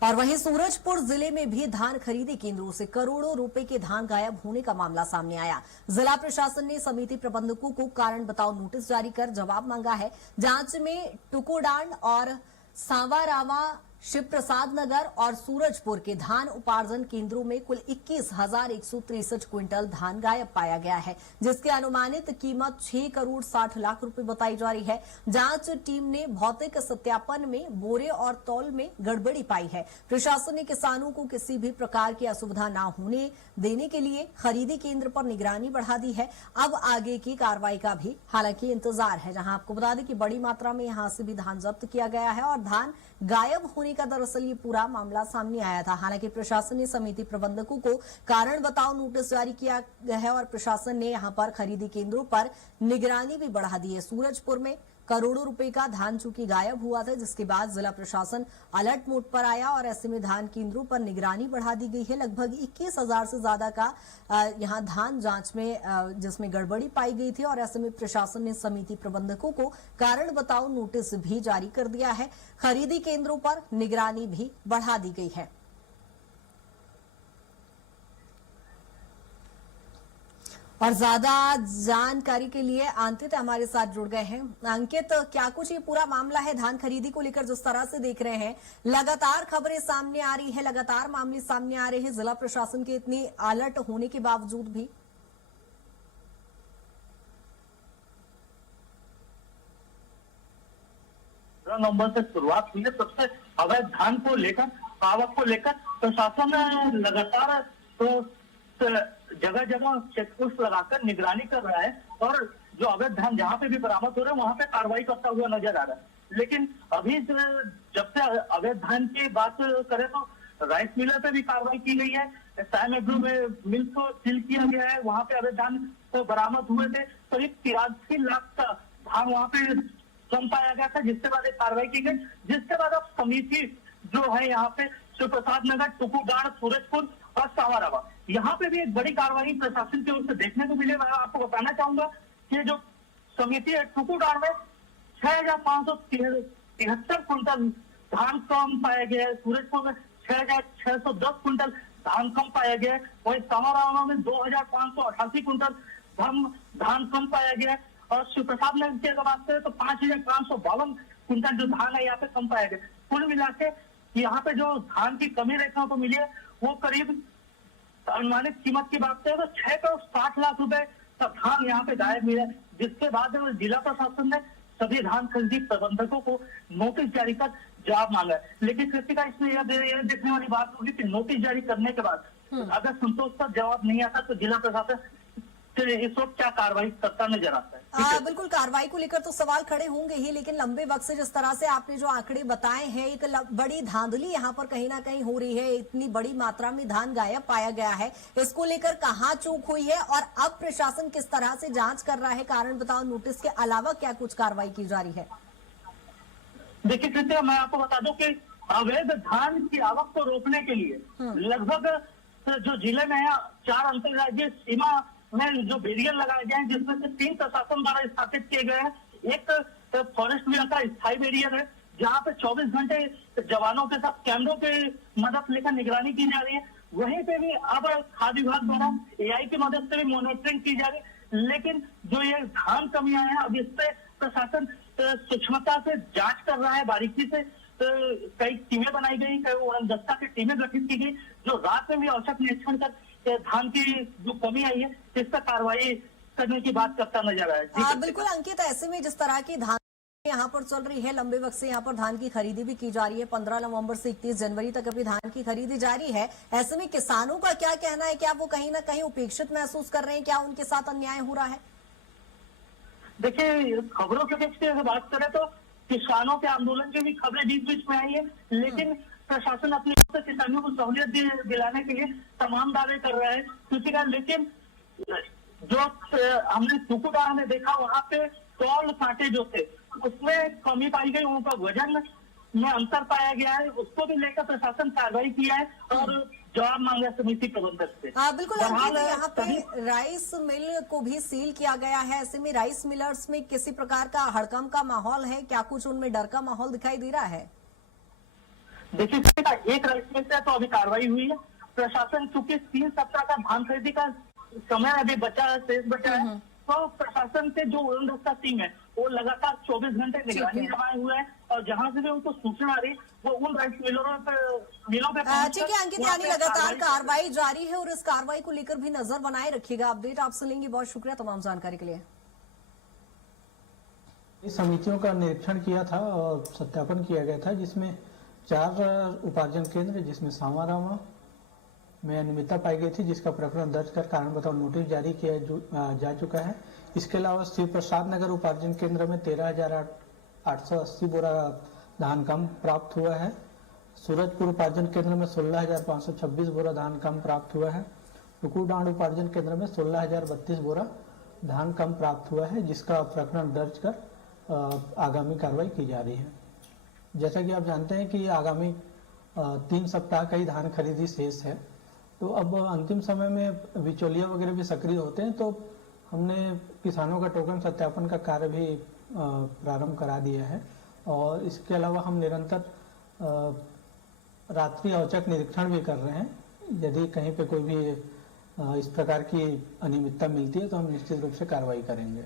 और वहीं सूरजपुर जिले में भी धान खरीदी केंद्रों से करोड़ों रुपए के धान गायब होने का मामला सामने आया। जिला प्रशासन ने समिति प्रबंधकों को कारण बताओ नोटिस जारी कर जवाब मांगा है। जांच में टुकुडांड और सांवारावा, शिव प्रसाद नगर और सूरजपुर के धान उपार्जन केंद्रों में कुल 21,163 क्विंटल धान गायब पाया गया है, जिसकी अनुमानित कीमत 6 करोड़ 60 लाख रुपए बताई जा रही है। जांच टीम ने भौतिक सत्यापन में बोरे और तौल में गड़बड़ी पाई है। प्रशासन ने किसानों को किसी भी प्रकार की असुविधा न होने देने के लिए खरीदी केंद्र पर निगरानी बढ़ा दी है। अब आगे की कार्रवाई का भी हालांकि इंतजार है। जहां आपको बता दें कि बड़ी मात्रा में यहां से भी धान जब्त किया गया है और धान गायब होने का दरअसल ये पूरा मामला सामने आया था। हालांकि प्रशासन ने समिति प्रबंधकों को कारण बताओ नोटिस जारी किया है और प्रशासन ने यहां पर खरीदी केंद्रों पर निगरानी भी बढ़ा दी है। सूरजपुर में करोड़ों रुपए का धान चूंकि गायब हुआ था, जिसके बाद जिला प्रशासन अलर्ट मोड पर आया और ऐसे में धान केंद्रों पर निगरानी बढ़ा दी गई है। लगभग 21,000 से ज्यादा का यहां धान जांच में जिसमें गड़बड़ी पाई गई थी और ऐसे में प्रशासन ने समिति प्रबंधकों को कारण बताओ नोटिस भी जारी कर दिया है। खरीदी केंद्रों पर निगरानी भी बढ़ा दी गई है। और ज्यादा जानकारी के लिए अंकित हमारे साथ जुड़ गए हैं। अंकित, क्या कुछ ये पूरा मामला है धान खरीदी को लेकर? जिस तरह से देख रहे हैं, लगातार खबरें सामने आ रही है, लगातार मामले सामने आ रहे हैं जिला प्रशासन के इतनी अलर्ट होने के बावजूद भी। नवंबर से शुरुआत हुई है, तब से अवैध धान को लेकर, आवक को लेकर प्रशासन लगातार जगह जगह चेकपोस्ट लगाकर निगरानी कर रहा है और जो अवैध धान जहां पे भी बरामद हो रहे हैं वहां पे कार्रवाई करता हुआ नजर आ रहा है। लेकिन अभी जब से अवैध धान की बात करें तो राइस मिलर पे भी कार्रवाई की गई है। साइम एग्रो में मिल को सील किया गया है, वहां पे अवैध धान तो बरामद हुए थे। करीब 83 लाख का धान वहां पे कम पाया गया था, जिसके बाद एक कार्रवाई की गई, जिसके बाद अब समिति जो है यहाँ पे शिव प्रसाद नगर, टुकुडांड, सूरजपुर और सांवारावा, यहाँ पे भी एक बड़ी कार्रवाई प्रशासन की ओर से देखने को मिले। मैं आपको बताना चाहूंगा कि जो समिति है टुकुडांड में 6,573 क्विंटल धान कम पाया गया है, सूरजपुर में 6,610 क्विंटल धान कम पाया गया है, वही सांवारावा में 2,588 क्विंटल धान कम पाया गया है और शिव प्रसाद नगर की अगर बात करें तो 5,552 क्विंटल जो धान है यहाँ पे कम पाया गया। कुल मिला के यहाँ पे जो धान की कमी देखने को मिली है वो करीब अनुमानित कीमत की बात करें तो 6 करोड़ 60 लाख रुपए का धान यहाँ पे गायब मिला, जिसके बाद जिला प्रशासन ने सभी धान खरीदी प्रबंधकों को नोटिस जारी कर जवाब मांगा है। लेकिन कृतिका, इसमें यह देखने वाली बात होगी कि नोटिस जारी करने के बाद अगर संतोष पर जवाब नहीं आता तो जिला प्रशासन इस वक्त क्या कार्रवाई करता नजर आता है। बिल्कुल, कार्रवाई को लेकर तो सवाल खड़े होंगे ही, लेकिन लंबे वक्त से जिस तरह से आपने जो आंकड़े बताए हैं, एक बड़ी धांधली यहाँ पर कहीं ना कहीं हो रही है। इतनी बड़ी मात्रा में धान गायब पाया गया है, इसको लेकर कहाँ चूक हुई है और अब प्रशासन किस तरह से जांच कर रहा है? कारण बताओ नोटिस के अलावा क्या कुछ कार्रवाई की जा रही है? देखिए कृत्या, मैं आपको बता दूं कि अवैध धान की आवक को रोकने के लिए लगभग जो जिले में है 4 अंतर्राज्यीय सीमा में जो बैरियर लगाए गए हैं, जिसमें से 3 प्रशासन द्वारा स्थापित किए गए हैं। एक फॉरेस्ट विभाग का स्थायी बैरियर है, जहां पे 24 घंटे जवानों के साथ कैमरों के मदद लेकर निगरानी की जा रही है। वहीं पे भी अब खाद्य विभाग द्वारा AI की मदद से भी मॉनिटरिंग की जा रही है। लेकिन जो ये धान कमियां हैं, अब इस पे प्रशासन सूक्ष्मता से जांच कर रहा है, बारीकी से। कई टीमें बनाई गई, कई उड़नदस्ता की टीमें गठित की गई, जो रात में भी औचक निरीक्षण कर धान की जो कमी आई है इस पर कार्रवाई करने की बात करता नजर आया। बिल्कुल अंकित, ऐसे में जिस तरह की धान यहाँ पर चल रही है, लंबे वक्त से यहाँ पर धान की खरीदी भी की जा रही है, 15 नवंबर से 31 जनवरी तक अभी धान की खरीदी जारी है। ऐसे में किसानों का क्या कहना है? क्या वो कहीं ना कहीं उपेक्षित महसूस कर रहे हैं? क्या उनके साथ अन्याय हो रहा है? देखिए, खबरों के पक्ष से बात करें तो किसानों के आंदोलन की भी खबरें बीच बीच में आई है, लेकिन प्रशासन अपनी ओर से किसानों को सहूलियत दिलाने के लिए तमाम दावे कर रहा है। क्योंकि लेकिन जो हमने टुकुडांड में देखा, वहां पे तौल कांटे जो थे उसमें कमी पाई गई, उनका वजन में अंतर पाया गया है, उसको भी लेकर प्रशासन कार्रवाई किया है और जवाब मांगा समिति प्रबंधक से। बिल्कुल, यहाँ पे राइस मिल को भी सील किया गया है। ऐसे में राइस मिलर्स में किसी प्रकार का हड़कंप का माहौल है क्या? कुछ उनमें डर का माहौल दिखाई दे रहा है? देखिए एक राइस मिल से तो अभी कार्रवाई हुई है। प्रशासन चूंकि 3 सप्ताह का धान खरीदी का समय अभी शेष बचा है, तो प्रशासन से जो उड़न दस्ता टीम है वो लगातार 24 घंटे निगरानी जमाए हुए है और जहां से भी उनको सूचना आ रही वो उन राइस मिलों पे ठीक है अंकित, यानी लगातार कार्रवाई जारी है और इस कार्रवाई को लेकर भी नजर बनाए रखिएगा। अपडेट आपसे लेंगे, बहुत शुक्रिया तमाम जानकारी के लिए। इस समितियों का निरीक्षण किया था और सत्यापन किया गया था, जिसमें 4 उपार्जन केंद्र जिसमें सावारामा में अनियमितता पाई गई थी, जिसका प्रकरण दर्ज कर कारण बताओ नोटिस जारी किया जा चुका है। इसके अलावा शिव प्रसाद नगर उपार्जन केंद्र में 13,880 बोरा धान कम प्राप्त हुआ है। सूरजपुर उपार्जन केंद्र में 16,526 बोरा धान कम प्राप्त हुआ है। टुकुडांड उपार्जन केंद्र में 16,032 बोरा धान कम प्राप्त हुआ है, जिसका प्रकरण दर्ज कर आगामी कार्रवाई की जा रही है। जैसा कि आप जानते हैं कि आगामी 3 सप्ताह का ही धान खरीदी शेष है, तो अब अंतिम समय में बिचौलिया वगैरह भी सक्रिय होते हैं, तो हमने किसानों का टोकन सत्यापन का कार्य भी प्रारंभ करा दिया है। और इसके अलावा हम निरंतर रात्रि औचक निरीक्षण भी कर रहे हैं। यदि कहीं पे कोई भी इस प्रकार की अनियमितता मिलती है तो हम निश्चित रूप से कार्रवाई करेंगे।